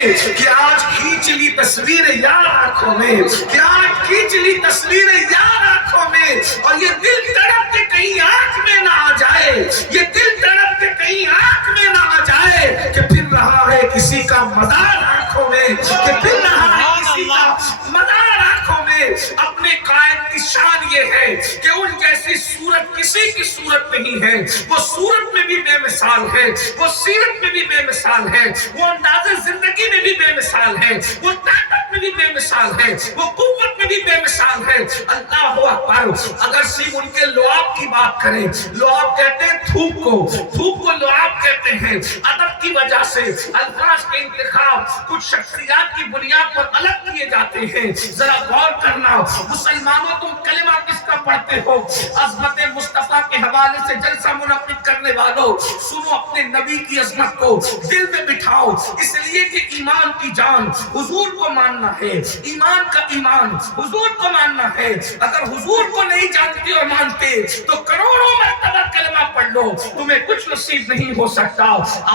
کہ آج کھینچ لی تصویر یار آنکھوں میں، کہ آج کھینچ لی تصویر یار آنکھوں میں، اور یہ دل تڑپ کے کہیں آنکھ میں نہ آ جائے، یہ دل تڑپ کے کہیں آنکھ میں نہ آ جائے کہ پھر رہا ہے کسی کا مدار آنکھوں میں، کہ پھر رہا ہے کسی کا مدار آنکھوں میں۔ اپنے قائد کی شان یہ ہے کہ ان جیسی صورت کسی کی صورت نہیں ہے، وہ صورت میں بھی بے مثال ہے، وہ سیرت میں بھی بے مثال ہے، وہ انداز زندگی میں بھی بے مثال ہے، وہ طاقت میں بھی بے مثال ہے، وہ قوت میں بھی بے مثال ہے۔ اللہ اکبر۔ اگر صرف ان کے لعاب کی بات کریں، لعاب کہتے ہیں تھوک کو لعاب کہتے ہیں۔ ادب کی وجہ سے الفاظ کے انتخاب کچھ شخصیات کی بنیاد پر الگ کیے جاتے ہیں۔ ذرا غور کرنا، مسلمانوں تم کلمہ کس کا پڑھتے ہو؟ عظمت مصطفیٰ کے حوالے سے جلسہ منعقد کرنے والوں، سنو اپنے نبی کی عظمت کو دل میں بٹھاؤ، اس لیے کہ ایمان کی جان حضور کو ماننا ہے، ایمان کا ایمان حضور کو ماننا ہے۔ اگر حضور کو نہیں جانتے اور مانتے تو کروڑوں مرتبہ کلمہ پڑھ لو، تمہیں کچھ نصیب نہیں ہو سکتا۔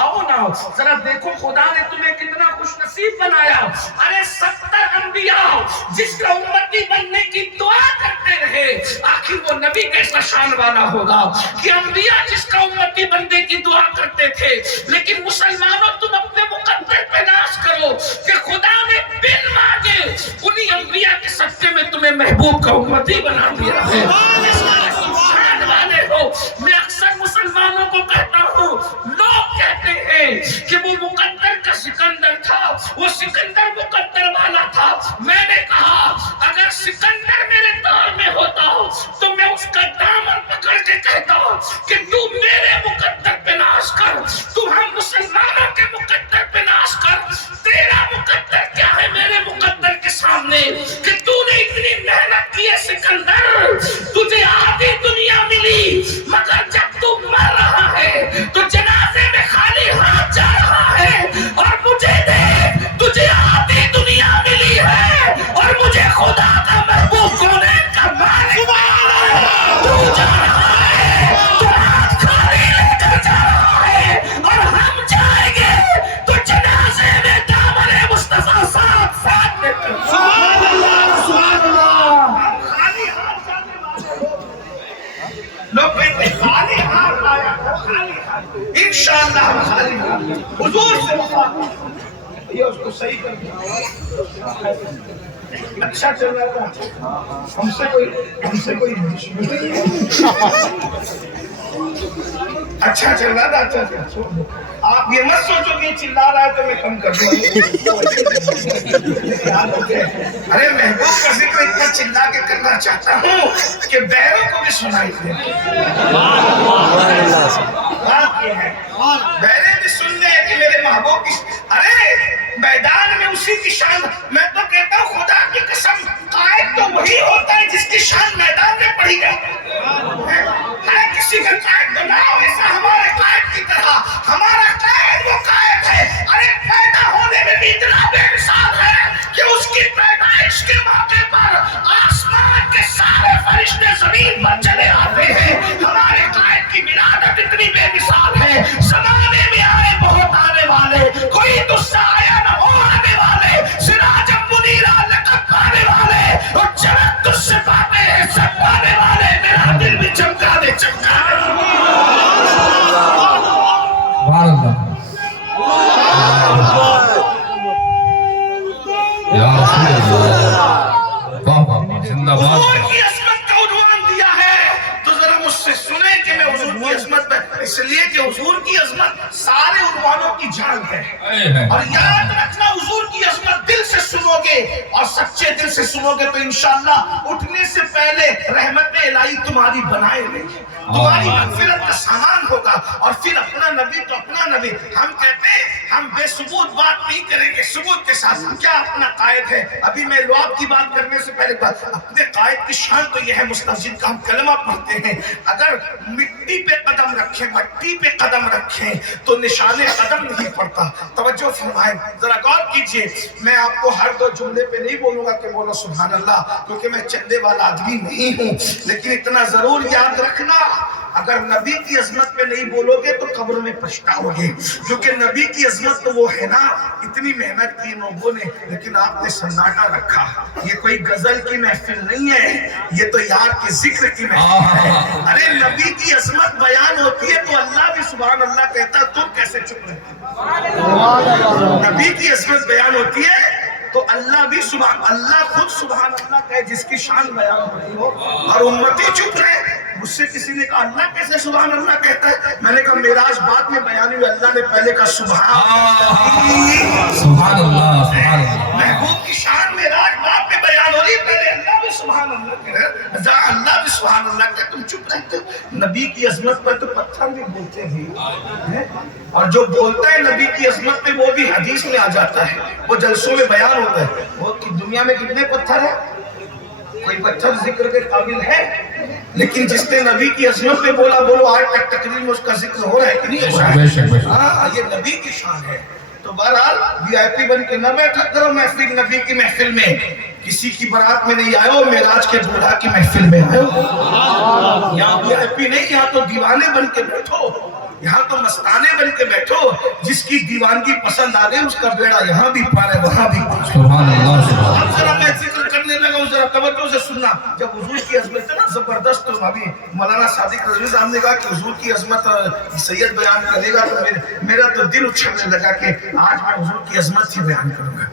آؤ نا ذرا دیکھو خدا نے تمہیں کتنا خوش نصیب بنایا۔ ارے 70 انبیاء جس کا امتی بننے کی دعا کرتے رہے، آخر وہ نبی کیسا شان والا ہوگا کہ انبیاء جس کا امتی بننے کی دعا کرتے تھے، لیکن مسلمانوں تم اپنے مقدر پہ ناز کرو کہ خدا نے بن مانگے انہی انبیاء کے صدقے میں تمہیں محبوب کا امتی بنا دیا ہے۔ شان والے ہو۔ میں اکثر مسلمانوں کو کہتا ہوں، لوگ کہتے ہیں کہ وہ مقدر کا سکندر تھا، وہ سکندر مقدر والا تھا۔ میں نے کہا اگر سکندر میرے دور میں ہوتا تو میں اس کا دامن پکڑ کے کہتا کہ تو میرے مقدر پہ ناز کر، تو ہم مسلمانوں کے مقدر پہ ناز کر۔ تیرا مقدر کیا ہے میرے مقدر کے سامنے کہ تو نے اتنی محنت کی ہے سکندر، تجھے آدھی دنیا ملی مگر جب تو مر رہا ہے تو جنازے میں خالی ہاتھ جا رہا ہے، اور مجھے دیکھ تجھے آدھی دنیا ملی ہے اور مجھے خدا کا محبوب کونین کا مالک تو جا رہا ہے، تو ہاتھ خالی لے کر جا رہا ہے، اور ہم جائیں گے تو جنازے میں دامن مصطفیٰ ساتھ ساتھ لے کر۔ سبحان اللہ سبحان اللہ۔ خالی ہاتھ جانے والے لوگ کہتے ہیں خالی ہاتھ آیا تھا، خالی ہاتھ۔ انشاءاللہ ہم خالی ہاتھ حضور سے مخاطب، یہ اس کو صحیح کر دیا۔ اچھا چل رہا تھا، ہم سے کوئی اچھا چل رہا تھا، اچھا چھوڑ دو۔ آپ یہ مت سوچو کہ چلا رہا ہے تو میں کم کر دوں۔ ارے محبوب کا ذکر اتنا چلا کے کرنا چاہتا ہوں کہ بہروں کو بھی سنائی دے۔ بات یہ ہے بہریں بھی سن لیں کہ میرے محبوب کی، ارے میدان میں اسی کی شان۔ میں تو کہتا ہوں خدا کی قسم، قائد تو وہی ہوتا ہے جس کی شان میدان میں پڑھی جائے۔ ہے کسی کا قائد بناؤ ایسا ہمارے قائد کی طرح۔ ہمارا قائد وہ قائد ہے، ارے پیدا ہونے میں بھی اتنا بے مثال ہے کہ اس کی پیدائش کے موقع پر آسمان کے سارے فرشتے زمین پر چلے آتے ہیں۔ ہمارے قائد کی ولادت اتنی بے مثال ہے، زمانے میں آئے بہت آنے والے، کوئی تجھ سے آیا نہ ہو آنے والے، سراجا منیرا لقب پانے والے، اور چمک تجھ سے پاتے ہیں سب پانے والے، میرا دل بھی چمکا دے چمکا دے۔ یا رسول اللہ، واہ واہ واہ، زندہ باد۔ حضور کی عظمت کا عنوان دیا ہے تو ذرا مجھ سے سنیں کہ میں حضور کی عظمت میں، اس لیے کہ حضور کی عظمت سارے عنوانوں کی جان ہے۔ اور یاد رکھنا حضور کی عظمت دل سے سنو گے اور سچے دل سے سنو گے تو انشاءاللہ اٹھنے سے پہلے رحمت الہی تمہاری بنائے لیں گے، تمہاری مغفرت کا سامان ہوگا۔ اور پھر اپنا نبی تو اپنا نبی، ہم کہتے ہیں ہم بے ثبوت بات نہیں کریں گے، ثبوت کے ساتھ کیا اپنا قائد ہے۔ ابھی میں لعاب کی بات کرنے سے پہلے بات، اپنے قائد کی شان تو یہ ہے مستجد کا ہم کلمہ پڑھتے ہیں، اگر مٹی پہ قدم رکھیں، مٹی پہ قدم رکھیں تو نشان قدم نہیں پڑتا۔ توجہ فرمائیں، ذرا غور کیجئے۔ میں آپ کو ہر دو جملے پہ نہیں بولوں گا کہ بولو سبحان اللہ، کیونکہ میں چندے والا آدمی نہیں ہوں، لیکن اتنا ضرور یاد رکھنا اگر نبی کی عظمت پہ نہیں بولو گے تو قبر میں پچھتاؤ گے، کیونکہ نبی کی عظمت تو وہ ہے نا، اتنی محنت کی لوگوں نے لیکن آپ نے سناٹا رکھا۔ یہ کوئی غزل کی محفل نہیں ہے، یہ تو یار کے ذکر کی محفل ہے۔ ارے نبی کی عظمت بیان ہوتی ہے تو اللہ بھی سبحان اللہ کہتا ہے، تم کیسے چپ رہتے؟ نبی کی عظمت بیان ہوتی ہے تو اللہ بھی سبحان اللہ خود سبحان اللہ کہے جس کی شان بیان ہوتی ہو، اور امتی چپ رہے۔ مجھ سے کسی نے کہا اللہ کیسے سبحان اللہ کہتا ہے؟ میں نے کہا معراج بعد میں بیان ہوئی، اللہ نے پہلے کہا سبحان اللہ، سبحان اللہ، سبحان اللہ۔ محبوب کی شان معراج بعد میں بیان ہو رہی، پہلے اللہ بھی سبحان اللہ کہہ رہے، جہاں اللہ بھی سبحان اللہ کہے تم چپ رہتے ہو۔ نبی کی عظمت پر تو پتھر بھی بولتے ہیں، اور جو بولتا ہے نبی کی عظمت پہ وہ بھی حدیث میں آ جاتا ہے، وہ جلسوں میں بیان ہوتا ہے۔ وہ دنیا میں کتنے پتھر ہیں؟ کوئی پتھر ذکر کے قابل ہے؟ لیکن جس نے نبی کی عظمت پہ بولا، بولو آج تک تقریر میں اس کا ذکر ہو رہا ہے کہ نہیں ہو رہا ہے؟ بے شک، بے شک۔ ہاں یہ نبی کی شان ہے۔ تو بہرحال وی آئی پی بن کے نہ بیٹھا کرو محفل، نبی کی محفل میں کسی کی برات میں نہیں آئے ہو، معراج کے بوڑھا کی محفل میں آئے ہو۔ یہاں وی آئی پی نہیں، یہاں تو دیوانے بن کے بیٹھو، یہاں تو مستانے بن کے بیٹھو، جس کی دیوانگی پسند آ گئی اس کا بیڑا یہاں بھی پار ہے وہاں بھی پار ہے۔ سبحان اللہ، سبحان اللہ۔ اب ذرا میں ذکر کرنے لگا ہوں، ذرا توجہ سے سننا۔ جب حضور کی عظمت ہے نا زبردست، تو ابھی مولانا صادق رضوی صاحب نے کہا کہ حضور کی عظمت سید بیان کرے گا تو میرا تو دل اچھلنے لگا کہ آج میں حضور کی عظمت ہی بیان کروں گا۔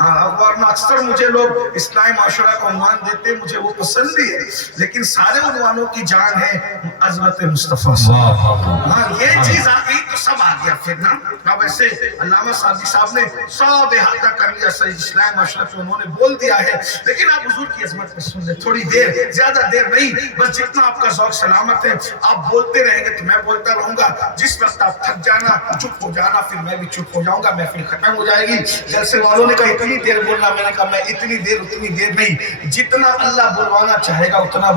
ہاں اخبار میں اکثر مجھے لوگ اصلاحی معاشرہ کا عنوان دیتے، مجھے وہ پسند بھی ہے، لیکن سارے عنوانوں کی جان ہے عظمت مصطفیٰ صلی اللہ علیہ وسلم۔ ہاں یہ چیز آ گئی تو سب آ گیا پھر نا۔ اب ایسے علامہ صادق صاحب نے سب احاطہ کر لیا، اسلامی معاشرہ پہ انہوں نے بول دیا ہے، لیکن آپ حضور کی عظمت پہ سن لیں تھوڑی دیر، زیادہ دیر نہیں، بس جتنا آپ کا ذوق سلامت ہے آپ بولتے رہیں گے تو میں بولتا رہوں گا، جس وقت آپ تھک جانا چپ ہو جانا پھر میں بھی چپ ہو جاؤں گا، محفل ختم ہو جائے گی۔ جلسے والوں نے کہا اتنی دیر بولنا، میں نے کہا میں اتنی دیر نہیں، جتنا اللہ بلوانا چاہے گا اتنا